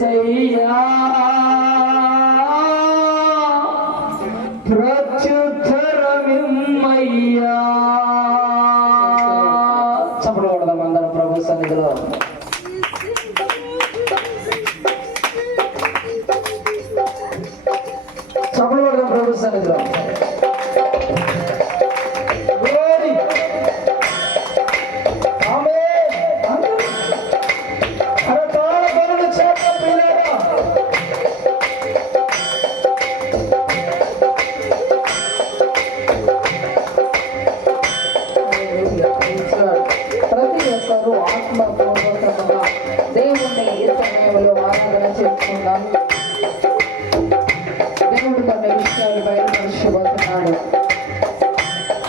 యేసయ్యా ప్రత్యుత్తరమిమ్మయ్యా. చప్పట్లు కొడదాం అందరం ప్రభు సన్నిధిలో. చప్పట్లు కొడదాం ప్రభు సన్నిధిలో. దేవుణ్ణి ఈ సమయంలో ఆరాధన చేసుకుందాం. దేవుడు తన విషయాలు బయలుపరచబోతున్నాడు.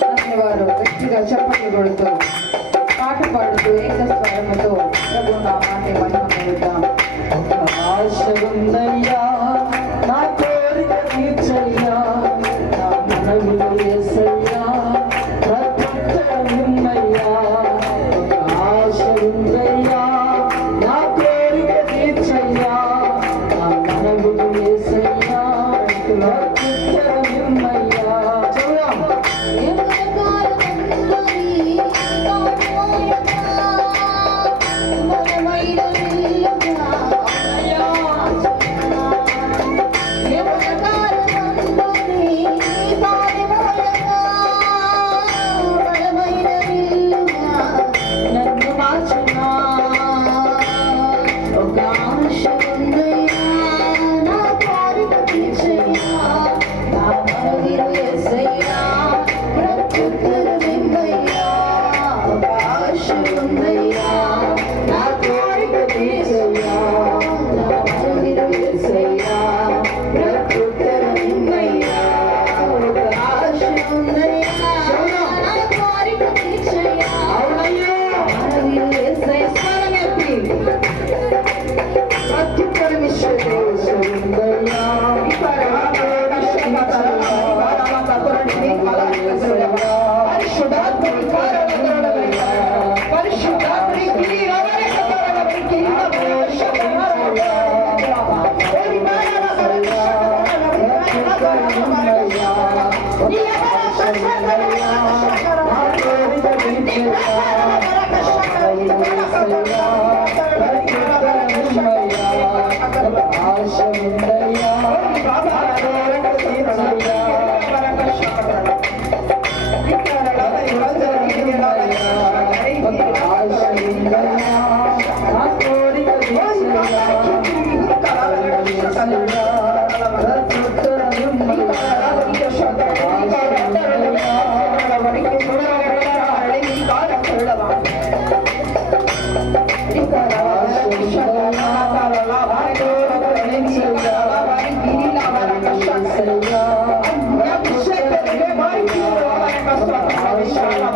దాన్ని వారు గట్టిగా చప్పట్లు కొడుతూ పాట పాడుతూ ఏకస్వరముతో ప్రభు నామాన్ని మహిమ పొందుతాం. ఆశ ఉందయ్యా నా కోరిక తీర్చయ్యా, నా మనవిలో యేసయ్యా ప్రత్యుత్తరమిమ్మయ్యా. ఆశ ఉందయ్యా నా కోరిక తీర్చయ్యా, నా మనవిలో యేసయ్యా ప్రత్యుత్తరమిమ్మయ్యా.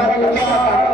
Hallelujah.